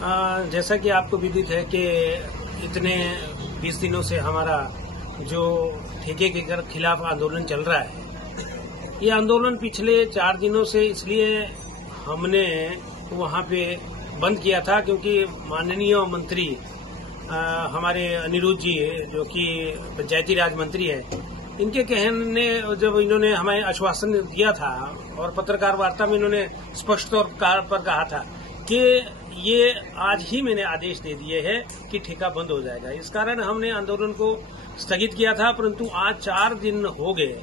जैसा कि आपको विदित है कि इतने 20 दिनों से हमारा जो ठेके के खिलाफ आंदोलन चल रहा है, ये आंदोलन पिछले 4 दिनों से इसलिए हमने वहाँ पे बंद किया था क्योंकि माननीय मंत्री हमारे अनिरुद्ध जी, जो कि पंचायती राज मंत्री है, इनके कहने जब इन्होंने हमें आश्वासन दिया था और पत्रकार वार्ता में इन्होंने स्पष्ट तौर पर कहा था कि ये आज ही मैंने आदेश दे दिए हैं कि ठेका बंद हो जाएगा। इस कारण हमने आंदोलन को स्थगित किया था, परंतु आज 4 दिन हो गए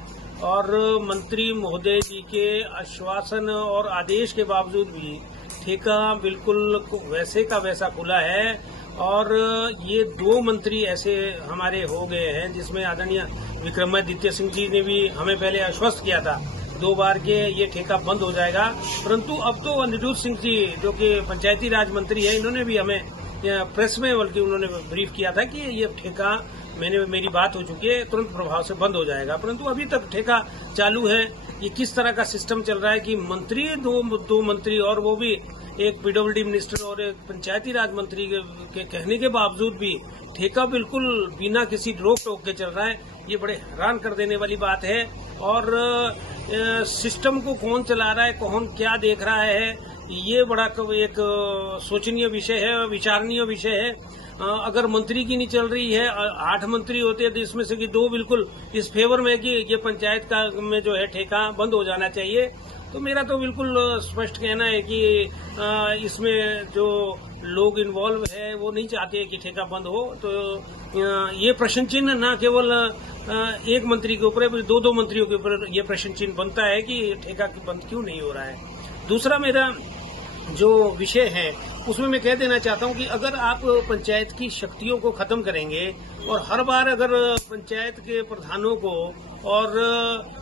और मंत्री महोदय जी के आश्वासन और आदेश के बावजूद भी ठेका बिल्कुल वैसे का वैसा खुला है। और ये 2 मंत्री ऐसे हमारे हो गए हैं जिसमें आदरणीय विक्रमादित्य सिंह जी ने भी हमें पहले आश्वस्त किया था 2 बार के ये ठेका बंद हो जाएगा, परंतु अब तो अनिरुद्ध सिंह जी जो कि पंचायती राज मंत्री है, इन्होंने भी हमें प्रेस में बल्कि उन्होंने ब्रीफ किया था कि ये ठेका मेरी बात हो चुकी है, तुरंत प्रभाव से बंद हो जाएगा, परंतु अभी तक ठेका चालू है। ये किस तरह का सिस्टम चल रहा है कि मंत्री दो मंत्री और वो भी एक पीडब्ल्यूडी मिनिस्टर और एक पंचायती राज मंत्री के कहने के बावजूद भी ठेका बिल्कुल बिना किसी रोक टोक के चल रहा है। ये बड़े हैरान कर देने वाली बात है। और सिस्टम को कौन चला रहा है, कौन क्या देख रहा है, ये बड़ा एक सोचनीय विषय है, विचारणीय विषय है। अगर मंत्री की नहीं चल रही है, 8 मंत्री होते हैं तो इसमें से कि 2 बिल्कुल इस फेवर में कि ये पंचायत का में जो है ठेका बंद हो जाना चाहिए। तो मेरा तो बिल्कुल स्पष्ट कहना है कि इसमें जो लोग इन्वॉल्व है वो नहीं चाहते कि ठेका बंद हो। तो ये प्रश्न चिन्ह न केवल एक मंत्री के ऊपर, 2 मंत्रियों के ऊपर ये प्रश्न चिन्ह बनता है कि ठेका बंद क्यों नहीं हो रहा है। दूसरा मेरा जो विषय है उसमें मैं कह देना चाहता हूं कि अगर आप पंचायत की शक्तियों को खत्म करेंगे और हर बार अगर पंचायत के प्रधानों को और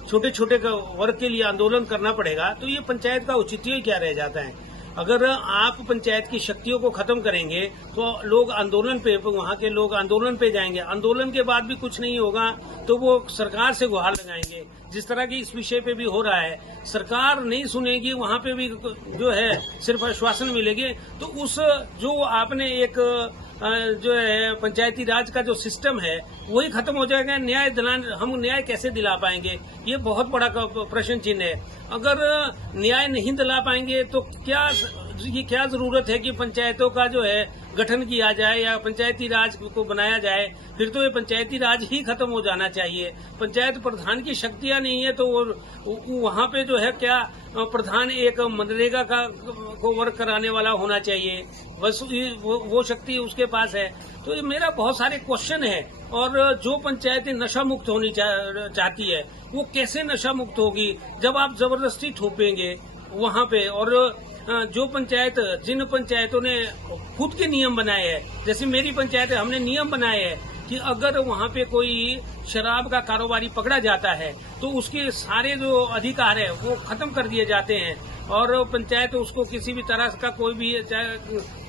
छोटे छोटे वर्ग के लिए आंदोलन करना पड़ेगा तो ये पंचायत का औचित्य क्या रह जाता है। अगर आप पंचायत की शक्तियों को खत्म करेंगे तो लोग आंदोलन पे, वहाँ के लोग आंदोलन पे जाएंगे, आंदोलन के बाद भी कुछ नहीं होगा तो वो सरकार से गुहार लगाएंगे। जिस तरह की इस विषय पे भी हो रहा है, सरकार नहीं सुनेगी, वहाँ पे भी जो है सिर्फ आश्वासन मिलेंगे। तो उस जो आपने एक जो है पंचायती राज का जो सिस्टम है वही खत्म हो जाएगा। न्याय दिलाने हम न्याय कैसे दिला पाएंगे, ये बहुत बड़ा प्रश्न चिन्ह है। अगर न्याय नहीं दिला पाएंगे तो क्या जरूरत है कि पंचायतों का जो है गठन किया जाए या पंचायती राज को बनाया जाए। फिर तो ये पंचायती राज ही खत्म हो जाना चाहिए। पंचायत प्रधान की शक्तियां नहीं है तो वहाँ पे जो है क्या प्रधान एक मनरेगा को वर्क कराने वाला होना चाहिए, बस वो शक्ति उसके पास है। तो ये मेरा बहुत सारे क्वेश्चन है। और जो पंचायतें नशा मुक्त होनी चाहती है वो कैसे नशा मुक्त होगी जब आप जबरदस्ती थोपेंगे वहाँ पे। और जो जिन पंचायतों ने खुद के नियम बनाए हैं, जैसे मेरी पंचायत है, हमने नियम बनाए हैं कि अगर वहाँ पे कोई शराब का कारोबारी पकड़ा जाता है तो उसके सारे जो अधिकार है वो खत्म कर दिए जाते हैं और पंचायत उसको किसी भी तरह का कोई भी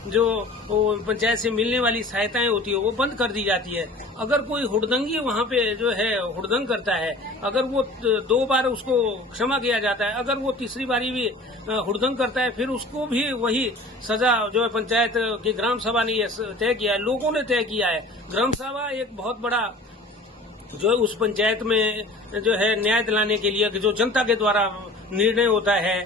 जो पंचायत से मिलने वाली सहायताएं होती है वो बंद कर दी जाती है। अगर कोई हुड़दंगी वहाँ पे जो है हुड़दंग करता है, अगर वो 2 बार उसको क्षमा किया जाता है, अगर वो तीसरी बारी भी हुड़दंग करता है फिर उसको भी वही सजा जो है पंचायत की ग्राम सभा ने तय किया है, लोगों ने तय किया है। ग्राम सभा एक बहुत बड़ा जो उस पंचायत में जो है न्याय दिलाने के लिए जो जनता के द्वारा निर्णय होता है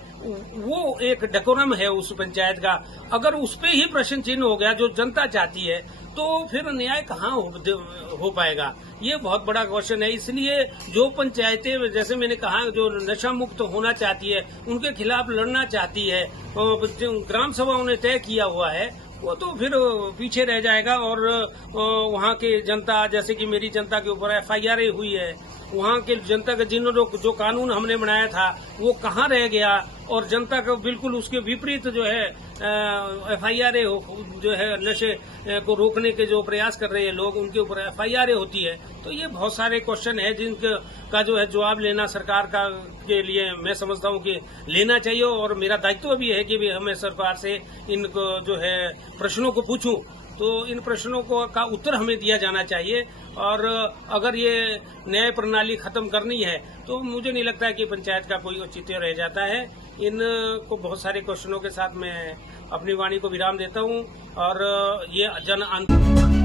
वो एक डेकोरम है उस पंचायत का। अगर उस पे ही प्रश्न चिन्ह हो गया जो जनता चाहती है तो फिर न्याय कहाँ हो पाएगा, ये बहुत बड़ा क्वेश्चन है। इसलिए जो पंचायतें, जैसे मैंने कहा, जो नशा मुक्त होना चाहती है, उनके खिलाफ लड़ना चाहती है, ग्राम सभाओं ने तय किया हुआ है, वो तो फिर पीछे रह जाएगा। और वहाँ के जनता, जैसे कि मेरी जनता के ऊपर FIR हुई है, वहाँ के जनता का जो कानून हमने बनाया था वो कहाँ रह गया और जनता का बिल्कुल उसके विपरीत जो है FIR जो है नशे को रोकने के जो प्रयास कर रहे हैं लोग, उनके ऊपर FIR होती है। तो ये बहुत सारे क्वेश्चन है जिनका जो है जवाब लेना सरकार का के लिए मैं समझता हूँ कि लेना चाहिए। और मेरा दायित्व भी है कि हमें सरकार से इनको जो है प्रश्नों को पूछूं तो इन प्रश्नों का उत्तर हमें दिया जाना चाहिए। और अगर ये न्याय प्रणाली खत्म करनी है तो मुझे नहीं लगता है कि पंचायत का कोई औचित्य रह जाता है। इनको बहुत सारे क्वेश्चनों के साथ मैं अपनी वाणी को विराम देता हूं और ये जन आंदोलन